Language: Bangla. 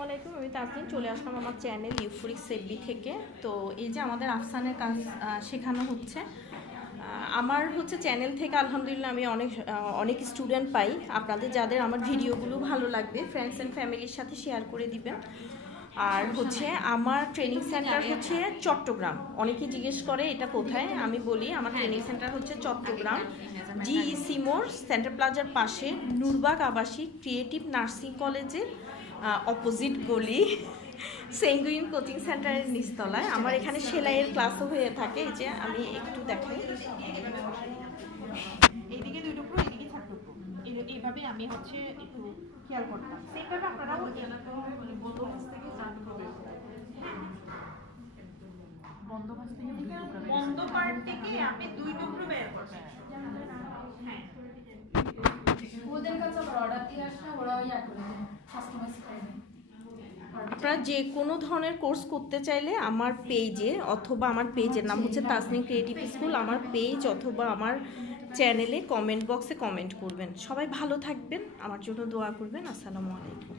আসসালামু আলাইকুম, আমি তাসনিম চলে আসলাম আমার চ্যানেল ইউফোরিক সেফবি থেকে। তো এই যে আমাদের আফসানের কাজ শেখানো হচ্ছে। আমার হচ্ছে চ্যানেল থেকে আলহামদুলিল্লাহ আমি অনেক স্টুডেন্ট পাই। আপনাদের যাদের আমার ভিডিওগুলো ভালো লাগবে ফ্রেন্ডস অ্যান্ড ফ্যামিলির সাথে শেয়ার করে দিবেন। আর হচ্ছে আমার ট্রেনিং সেন্টার হচ্ছে চট্টগ্রাম। অনেকেই জিজ্ঞেস করে এটা কোথায়, আমি বলি আমার ট্রেনিং সেন্টার হচ্ছে চট্টগ্রাম জিইসি মোড় সেন্টার প্লাজার পাশে নূরবাগ আবাসিক ক্রিয়েটিভ নার্সিং কলেজের অপোজিট গলি সেঙ্গুইন কোচিং সেন্টারের নিচতলায়। আমার এখানে সেলাইয়ের ক্লাসও হয়ে থাকে। এই যে আমি একটু দেখাই, এইদিকে 2 টুকরো, এইদিকে 4 টুকরো, এইভাবে আমি হচ্ছে একটু খেয়াল করতাম। সেইভাবে আপনারাও বন্দোবস্ত থেকে বন্ধ পার্ট থেকে আপনি 2 টুকরো বের করবেন। হ্যাঁ, ওদের কাছে অর্ডার দিয়ে আসলে ওরা করে দেয়, কাস্টমাইজ করে দেয়। আপনারা যে কোনো ধরনের কোর্স করতে চাইলে আমার পেজে অথবা আমার পেজের নাম হচ্ছে তাসনিম ক্রিয়েটিভ স্কুল, আমার পেজ অথবা আমার চ্যানেলে কমেন্ট বক্সে কমেন্ট করবেন। সবাই ভালো থাকবেন, আমার জন্য দোয়া করবেন। আসসালামু আলাইকুম।